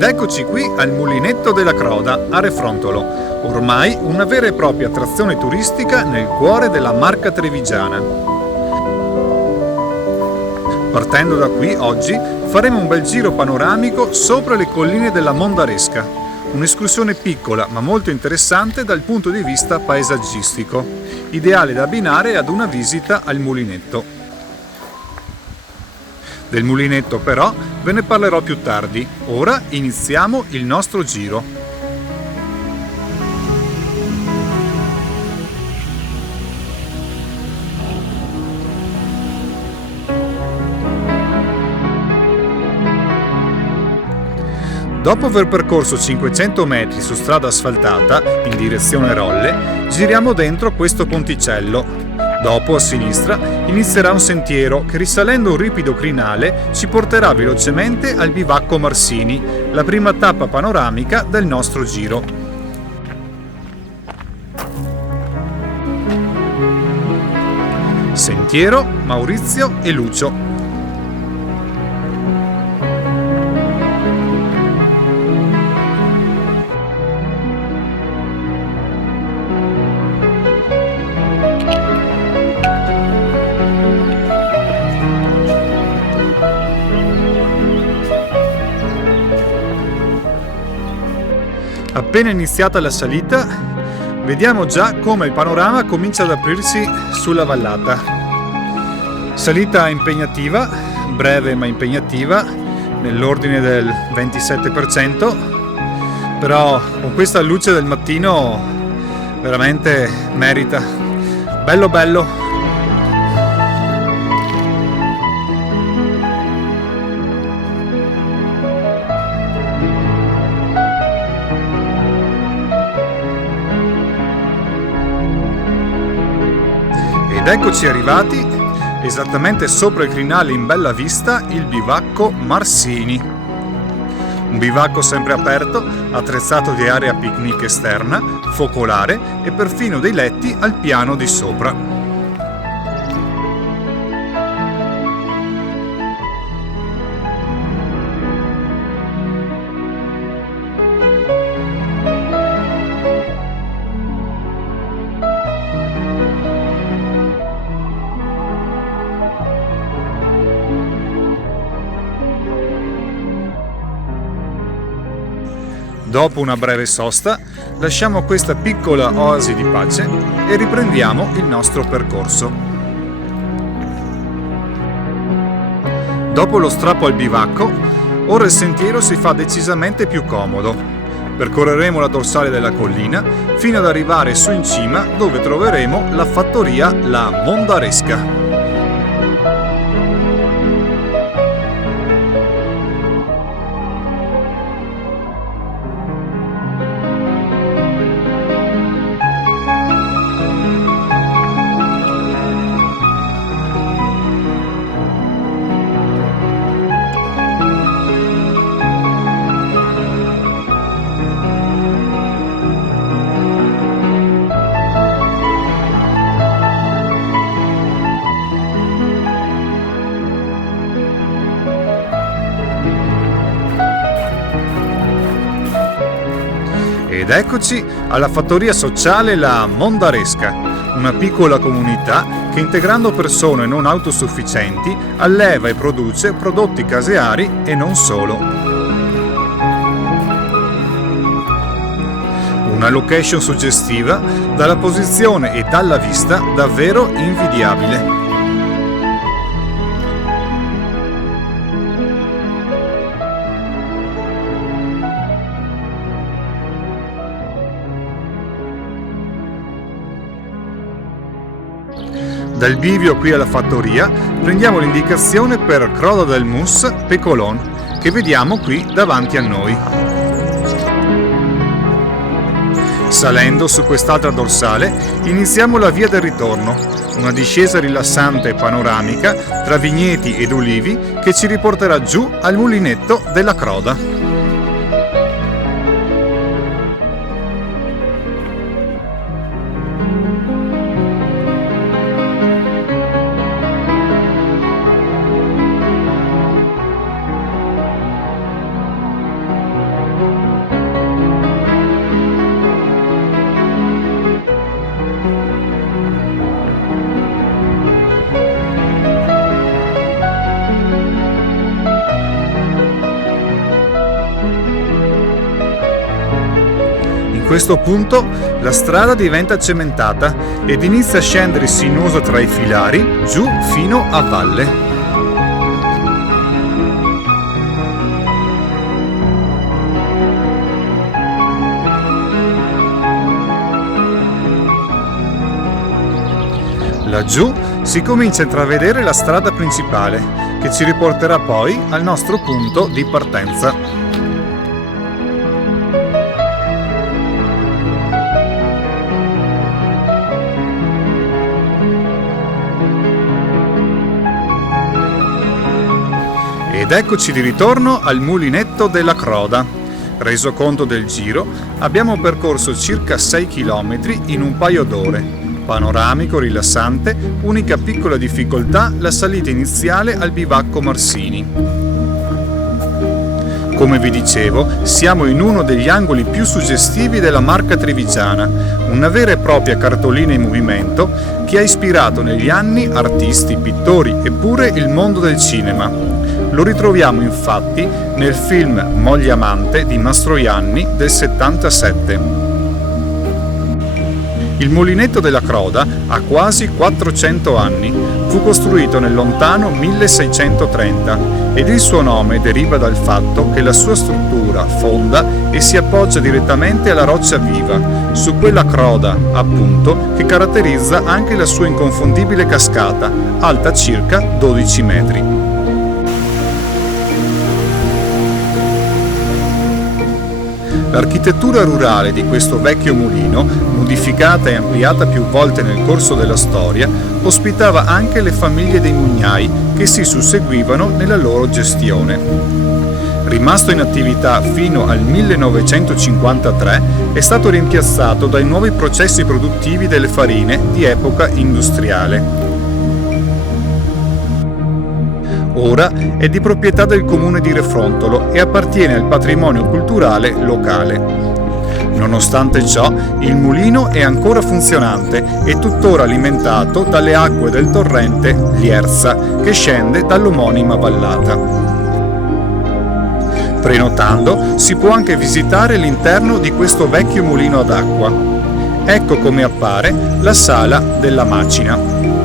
Ed eccoci qui al Mulinetto della Croda a Refrontolo, ormai una vera e propria attrazione turistica nel cuore della Marca Trevigiana. Partendo da qui, oggi faremo un bel giro panoramico sopra le colline della Mondaresca, un'escursione piccola ma molto interessante dal punto di vista paesaggistico, ideale da abbinare ad una visita al mulinetto. Del mulinetto però ve ne parlerò più tardi, ora iniziamo il nostro giro. Dopo aver percorso 500 metri su strada asfaltata in direzione Rolle, giriamo dentro questo ponticello. Dopo, a sinistra, inizierà un sentiero che, risalendo un ripido crinale, ci porterà velocemente al bivacco Marsini, la prima tappa panoramica del nostro giro. Sentiero Maurizio e Lucio. Appena iniziata la salita, vediamo già come il panorama comincia ad aprirsi sulla vallata. Salita impegnativa, breve ma impegnativa, nell'ordine del 27%, però con questa luce del mattino veramente merita. Bello bello! Ed eccoci arrivati, esattamente sopra il crinale in bella vista, il bivacco Marsini. Un bivacco sempre aperto, attrezzato di area picnic esterna, focolare e perfino dei letti al piano di sopra. Dopo una breve sosta, lasciamo questa piccola oasi di pace e riprendiamo il nostro percorso. Dopo lo strappo al bivacco, ora il sentiero si fa decisamente più comodo. Percorreremo la dorsale della collina fino ad arrivare su in cima, dove troveremo la fattoria La Mondaresca. Ed eccoci alla fattoria sociale La Mondaresca, una piccola comunità che, integrando persone non autosufficienti, alleva e produce prodotti caseari e non solo. Una location suggestiva, dalla posizione e dalla vista davvero invidiabile. Dal bivio qui alla fattoria prendiamo l'indicazione per Croda del Mus Pecolon, che vediamo qui davanti a noi. Salendo su quest'altra dorsale iniziamo la via del ritorno, una discesa rilassante e panoramica tra vigneti ed ulivi che ci riporterà giù al mulinetto della Croda. questo punto la strada diventa cementata ed inizia a scendere sinuosa tra i filari giù fino a valle. Laggiù si comincia a intravedere la strada principale, che ci riporterà poi al nostro punto di partenza. Ed eccoci di ritorno al mulinetto della Croda. Reso conto del giro, abbiamo percorso circa 6 km in un paio d'ore. Panoramico, rilassante, unica piccola difficoltà la salita iniziale al bivacco Marsini. Come vi dicevo, siamo in uno degli angoli più suggestivi della Marca Trevigiana, una vera e propria cartolina in movimento che ha ispirato negli anni artisti, pittori e pure il mondo del cinema. Lo ritroviamo infatti nel film Moglie amante di Mastroianni del 77. Il mulinetto della Croda ha quasi 400 anni, fu costruito nel lontano 1630 ed il suo nome deriva dal fatto che la sua struttura fonda e si appoggia direttamente alla roccia viva, su quella croda, appunto, che caratterizza anche la sua inconfondibile cascata, alta circa 12 metri. L'architettura rurale di questo vecchio mulino, modificata e ampliata più volte nel corso della storia, ospitava anche le famiglie dei mugnai che si susseguivano nella loro gestione. Rimasto in attività fino al 1953, è stato rimpiazzato dai nuovi processi produttivi delle farine di epoca industriale. Ora è di proprietà del comune di Refrontolo e appartiene al patrimonio culturale locale. Nonostante ciò, il mulino è ancora funzionante e tuttora alimentato dalle acque del torrente Lierza, che scende dall'omonima vallata. Prenotando si può anche visitare l'interno di questo vecchio mulino ad acqua. Ecco come appare la sala della macina.